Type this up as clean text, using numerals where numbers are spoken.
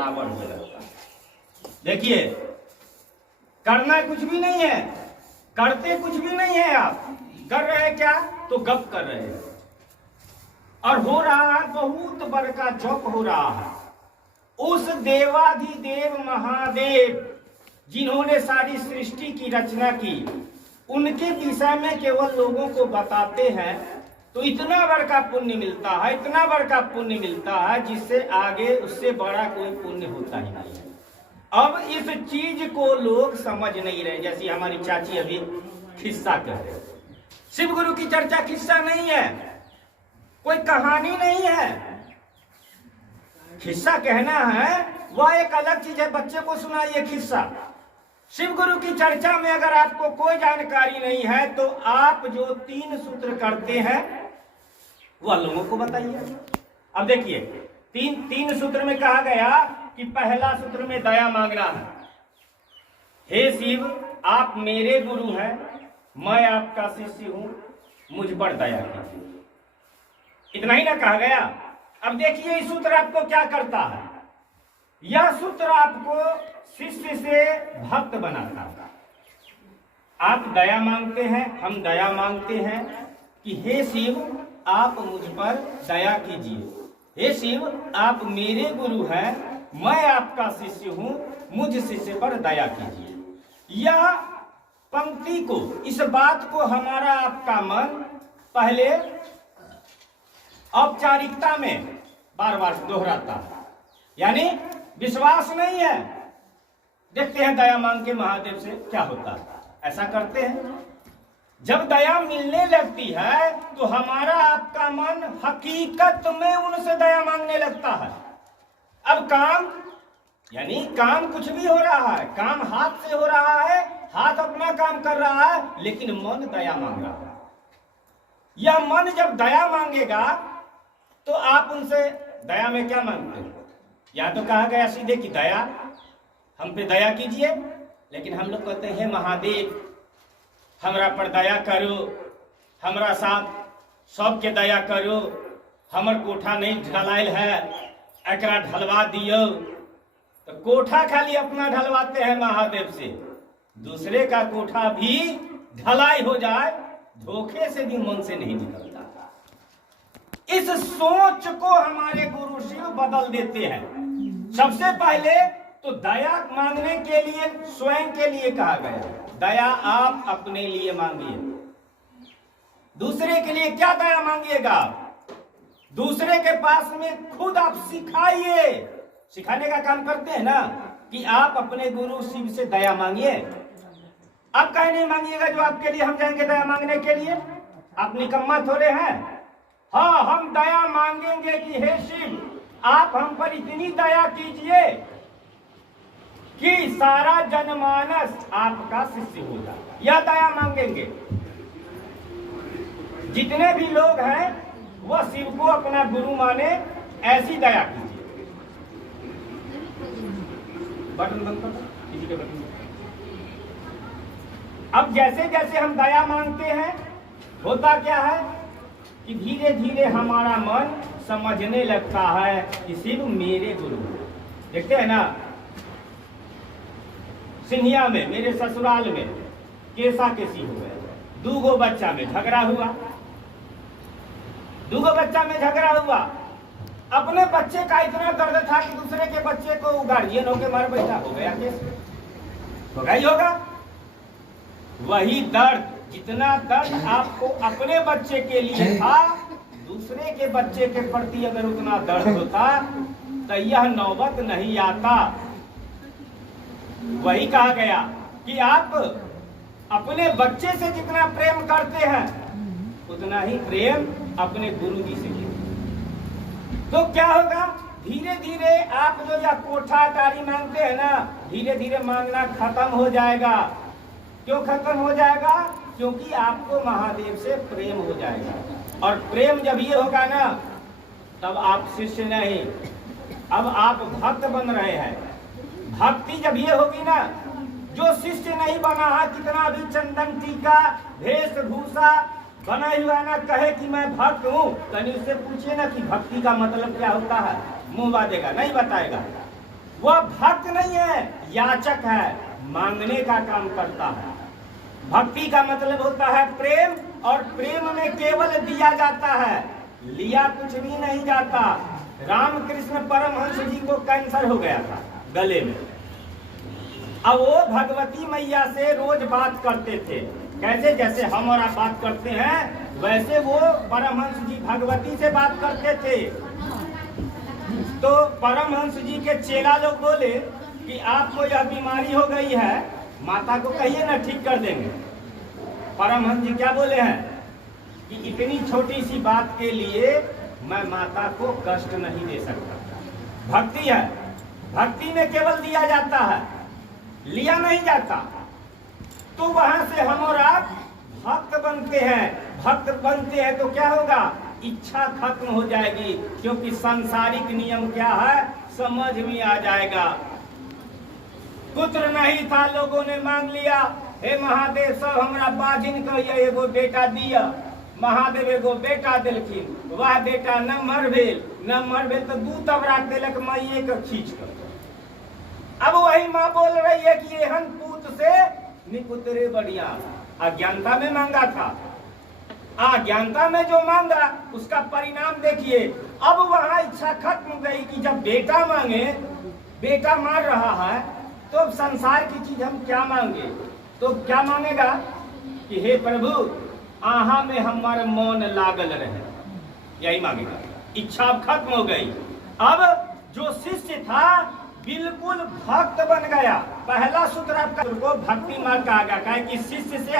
बराबर हो जाता है। देखिए, करना कुछ भी नहीं है, करते कुछ भी नहीं है, आप कर रहे हैं क्या? तो गप कर रहे हैं। और हो रहा है बहुत बड़का जप हो रहा है। उस देवाधिदेव महादेव जिन्होंने सारी सृष्टि की रचना की, उनके विषय में केवल लोगों को बताते हैं तो इतना बड़का पुण्य मिलता है, इतना बड़का पुण्य मिलता है, जिससे आगे उससे बड़ा कोई पुण्य होता ही नहीं है। अब इस चीज को लोग समझ नहीं रहे। जैसी हमारी चाची अभी खिस्सा कह रहे, शिव गुरु की चर्चा खिस्सा नहीं है, कोई कहानी नहीं है। खिस्सा कहना है वह एक अलग चीज है, बच्चे को सुनाइए खिस्सा। शिव गुरु की चर्चा में अगर आपको कोई जानकारी नहीं है तो आप जो 3 सूत्र करते हैं वह लोगों को बताइए। अब देखिए, तीन सूत्र में कहा गया कि पहला सूत्र में दया मांगना है। हे शिव, आप मेरे गुरु हैं, मैं आपका शिष्य हूं, मुझ पर दया कीजिए। इतना ही ना कहा गया। अब देखिए, इस सूत्र आपको क्या करता है। यह सूत्र आपको शिष्य से भक्त बनाता है। आप दया मांगते हैं, हम दया मांगते हैं कि हे शिव, आप मुझ पर दया कीजिए। हे शिव, आप मेरे गुरु हैं, मैं आपका शिष्य हूं, मुझ शिष्य पर दया कीजिए। यह पंक्ति को, इस बात को हमारा आपका मन पहले औपचारिकता में बार बार दोहराता है, यानी विश्वास नहीं है। देखते हैं दया मांग के महादेव से क्या होता है। ऐसा करते हैं, जब दया मिलने लगती है तो हमारा आपका मन हकीकत में उनसे दया मांगने लगता है। अब काम, यानी काम कुछ भी हो रहा है, काम हाथ से हो रहा है, हाथ अपना काम कर रहा है, लेकिन मन दया मांग रहा है। यह मन जब दया मांगेगा तो आप उनसे दया में क्या मांगते हैं? या तो कहा गया सीधे कि दया, हम पे दया कीजिए, लेकिन हम लोग कहते हैं महादेव हमरा पर दया करो, हमरा साथ सबके दया करो, हमर कोठा नहीं ढलाइल है, एकरा ढलवा दियो। तो कोठा खाली अपना ढलवाते हैं महादेव से, दूसरे का कोठा भी ढलाई हो जाए धोखे से भी मन से नहीं निकलता। इस सोच को हमारे गुरु शिव बदल देते हैं। सबसे पहले तो दया मांगने के लिए स्वयं के लिए कहा गया, दया आप अपने लिए मांगिए। दूसरे के लिए क्या दया मांगिएगा? दूसरे के पास में खुद आप सिखाइए। सिखाने का काम करते हैं ना, कि आप अपने गुरु शिव से दया मांगिए। आप कहीं नहीं मांगिएगा जो आपके लिए हम जाएंगे दया मांगने के लिए। आप निकम्मा थोड़े हैं। हाँ, हम दया मांगेंगे कि हे शिव, आप हम पर इतनी दया कीजिए कि सारा जनमानस आपका शिष्य हो जाए। यह दया मांगेंगे। जितने भी लोग हैं वह शिव को अपना गुरु माने, ऐसी दया कीजिए। बटन बंद कर, किसी के बटन। अब जैसे जैसे हम दया मांगते हैं, होता क्या है कि धीरे धीरे हमारा मन समझने लगता है कि शिव मेरे गुरु हैं। देखते हैं ना, सिंधिया में, मेरे ससुराल में केसा केसी हो गए, 2 बच्चा में झगड़ा हुआ। 2 बच्चा में झगड़ा हुआ। अपने बच्चे का इतना दर्द था कि दूसरे के बच्चे को गार्जियन होकर मर बैठा। हो गया केस, होगा ही होगा। वही दर्द, जितना दर्द आपको अपने बच्चे के लिए था, दूसरे के बच्चे के प्रति अगर उतना दर्द होता तो यह नौबत नहीं आता। वही कहा गया कि आप अपने बच्चे से जितना प्रेम करते हैं उतना ही प्रेम अपने गुरु जी से कीजिए। तो क्या होगा, धीरे धीरे आप जो यह कोठा गाड़ी मांगते हैं ना, धीरे धीरे मांगना खत्म हो जाएगा। क्यों खत्म हो जाएगा? क्योंकि आपको महादेव से प्रेम हो जाएगा। और प्रेम जब ये होगा ना, तब आप शिष्य नहीं, अब आप भक्त बन रहे हैं। भक्ति जब ये होगी ना, जो शिष्य नहीं बना है, कितना भी चंदन टीका वेशभूषा बना हुआ ना, कहे कि मैं भक्त हूँ, कहीं उससे पूछिए ना कि भक्ति का मतलब क्या होता है, मुंह बातेगा नहीं बताएगा। वह भक्त नहीं है, याचक है, मांगने का काम करता है। भक्ति का मतलब होता है प्रेम, और प्रेम में केवल दिया जाता है, लिया कुछ भी नहीं जाता। रामकृष्ण परमहंस जी को कैंसर हो गया था गले में। अब वो भगवती मैया से रोज बात करते थे, कैसे जैसे हम और आप बात करते हैं, वैसे वो परमहंस जी भगवती से बात करते थे। तो परमहंस जी के चेला लोग बोले कि आपको यह बीमारी हो गई है, माता को कहिए ना, ठीक कर देंगे। परमहंस जी क्या बोले हैं कि इतनी छोटी सी बात के लिए मैं माता को कष्ट नहीं दे सकता। भक्ति है, भक्ति में केवल दिया जाता है, लिया नहीं जाता। तो वहां से हम और आप भक्त बनते हैं। भक्त बनते हैं तो क्या होगा, इच्छा खत्म हो जाएगी, क्योंकि सांसारिक नियम क्या है समझ में आ जाएगा। पुत्र नहीं था, लोगों ने मांग लिया, हे महादेव सब हमरा बाजिन को ये एगो बेटा दिया। महादेव एगो बेटा दिलखिन, वह बेटा नम्हर भेल तो दू तबरा देलक माइये के खींच कर। अब वही माँ बोल रही है कि एहन पूत से निपुत्रे बढ़िया। अज्ञानता में मांगा था, अज्ञानता में जो मांगा उसका परिणाम देखिए। अब वहां इच्छा खत्म हो गई कि जब बेटा मांगे, बेटा मार रहा है, तो अब संसार की चीज हम क्या मांगे। तो क्या मांगेगा कि हे प्रभु आहा में हमारे मौन लागल रहे, यही मांगेगा। इच्छा अब खत्म हो गई। अब जो शिष्य था बिल्कुल भक्त बन गया। पहला सूत्र आपका को भक्ति मार्ग कहा गया, कि शिष्य से